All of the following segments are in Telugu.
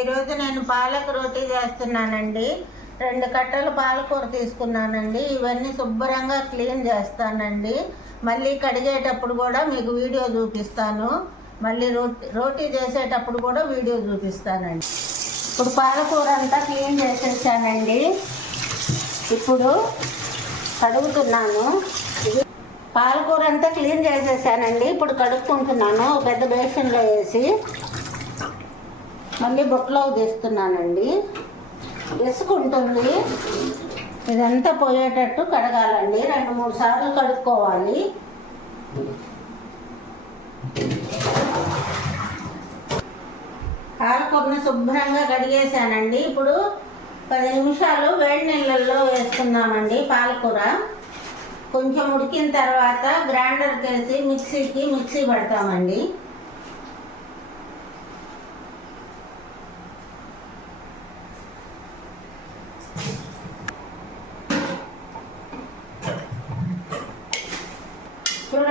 ఈరోజు నేను పాలక రోటీ చేస్తున్నానండి. రెండు కట్టలు పాలకూర తీసుకున్నానండి. ఇవన్నీ శుభ్రంగా క్లీన్ చేస్తానండి. మళ్ళీ కడిగేటప్పుడు కూడా మీకు వీడియో చూపిస్తాను. మళ్ళీ రోటీ రోటీ చేసేటప్పుడు కూడా వీడియో చూపిస్తానండి. ఇప్పుడు పాలకూర అంతా క్లీన్ చేసేసానండి. ఇప్పుడు కడుగుతున్నాను. ఇది పాలకూర అంతా క్లీన్ చేసేసానండి. ఇప్పుడు కడుక్కుంటున్నాను. ఒక పెద్ద బేసన్లో వేసి మళ్ళీ బుట్టలో తీస్తున్నానండి. ఇసుకుంటుంది ఇదంతా పోయేటట్టు కడగాలండి. రెండు మూడు సార్లు కడుక్కోవాలి. పాలకూరని శుభ్రంగా కడిగేసానండి ఇప్పుడు పది నిమిషాలు వేడి నీళ్ళల్లో వేసుకుందామండి పాలకూర. కొంచెం ఉడికిన తర్వాత గ్రైండర్కి వేసి మిక్సీకి మిక్సీ పెడతామండి.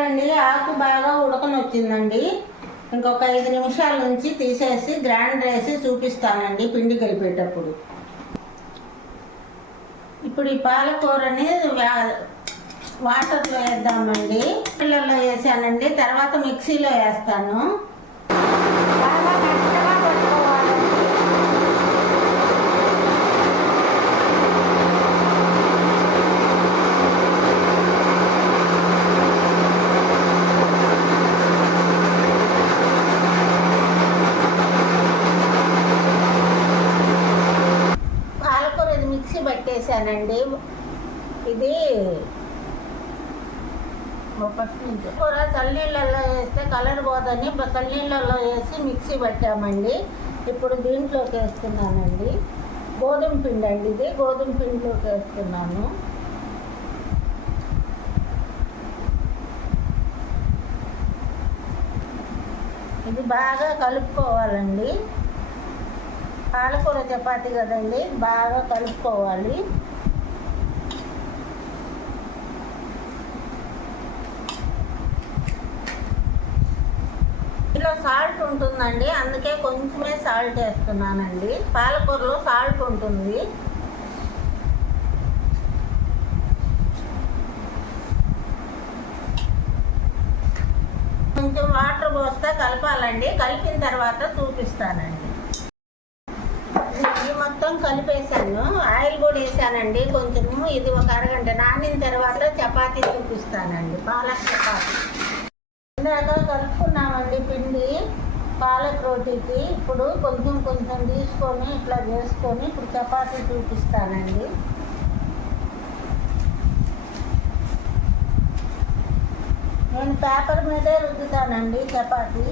చూడండి ఆకు బాగా ఉడకనొచ్చిందండి. ఇంకొక ఐదు నిమిషాల నుంచి తీసేసి గ్రైండర్ వేసి చూపిస్తానండి పిండి కలిపేటప్పుడు. ఇప్పుడు ఈ పాలకూరని వాటర్లో వేద్దామండి. పిల్లల్లో వేసానండి తర్వాత మిక్సీలో వేస్తాను. బాగా మెత్తగా పట్టుకోవాలండి. పాలకూర ఇది చేశానండి. ఇది కూర చల్లనీళ్ళల్లో వేస్తే కలర్ పోదని బ- చల్లనీళ్ళల్లో వేసి మిక్సీ పట్టామండి. ఇప్పుడు దీంట్లోకి వేస్తున్నానండి. గోధుమ పిండి అండి ఇది. గోధుమ పిండిలోకి వేస్తున్నాను. ఇది బాగా కలుపుకోవాలండి. పాలకూర చపాతి కదండి బాగా కలుపుకోవాలి. ఇందులో సాల్ట్ ఉంటుందండి అందుకే కొంచెమే సాల్ట్ వేస్తున్నానండి. పాలకూరలో సాల్ట్ ఉంటుంది. కొంచెం వాటర్ పోస్తే కలపాలండి కలిపిన తర్వాత చూపిస్తానండి. మొత్తం కలిపేసాను ఆయిల్ కూడా వేసానండి. కొంచెము ఇది ఒక అరగంట నానిన తర్వాత చపాతీ చూపిస్తానండి. పాలక్ చపాతీ. ఇందాక కలుపుకున్నామండి పిండి పాలక్ రోటీకి. ఇప్పుడు కొంచెం కొంచెం తీసుకొని ఇట్లా చేసుకొని ఇప్పుడు చపాతీ చూపిస్తానండి. నేను పేపర్ మీదే రుద్దుతానండి చపాతీ.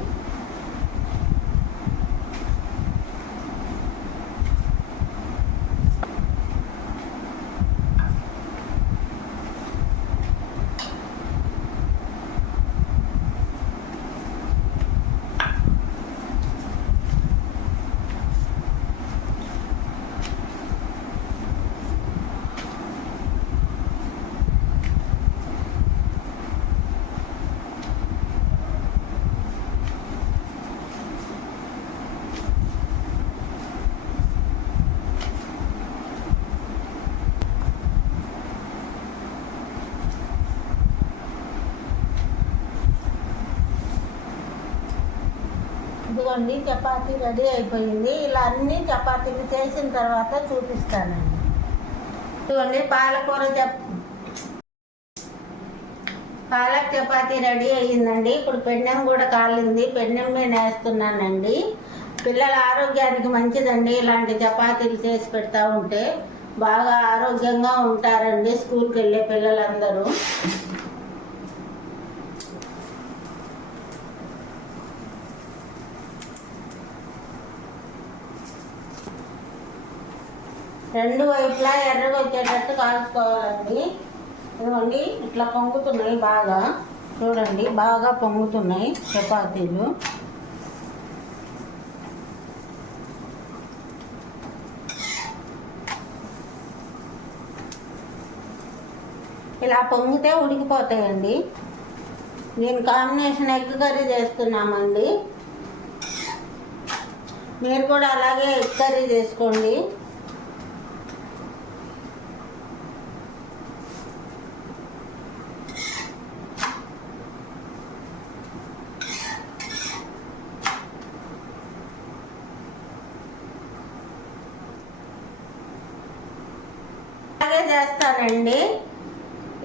ఇదిగోండి చపాతీ రెడీ అయిపోయింది. ఇలా అన్ని చపాతీలు చేసిన తర్వాత చూపిస్తానండి. ఇదిగోండి పాలకూర చప్ పాలక్ చపాతీ రెడీ అయ్యిందండి. ఇప్పుడు పెన్నెం కూడా కాలింది. పెన్నెం మీద వేస్తున్నానండి. పిల్లల ఆరోగ్యానికి మంచిదండి ఇలాంటి చపాతీలు చేసి పెడతా ఉంటే. బాగా ఆరోగ్యంగా ఉంటారండి స్కూల్కి వెళ్ళే పిల్లలందరూ. రెండు వైపులా ఎర్రగా వచ్చేటట్టు కాల్చుకోవాలండి. ఇదిగోండి ఇట్లా పొంగుతున్నాయి బాగా. చూడండి బాగా పొంగుతున్నాయి చపాతీలు. ఇలా పొంగితే ఉడికిపోతాయండి. నేను కాంబినేషన్ ఎగ్ కర్రీ చేస్తున్నామండి. మీరు కూడా అలాగే ఎగ్ కర్రీ చేసుకోండి అలాగే అండి.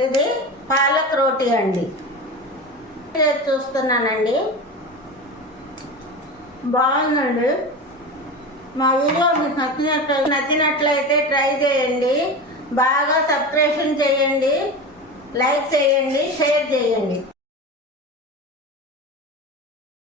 ఇది పాలక్ రోటీ అండి. చూస్తున్నానండి. బాగుందండి. మా వీడియో మీకు నచ్చినట్లు నచ్చినట్లయితే ట్రై చేయండి. బాగా సబ్స్క్రిప్షన్ చేయండి. లైక్ చేయండి షేర్ చేయండి.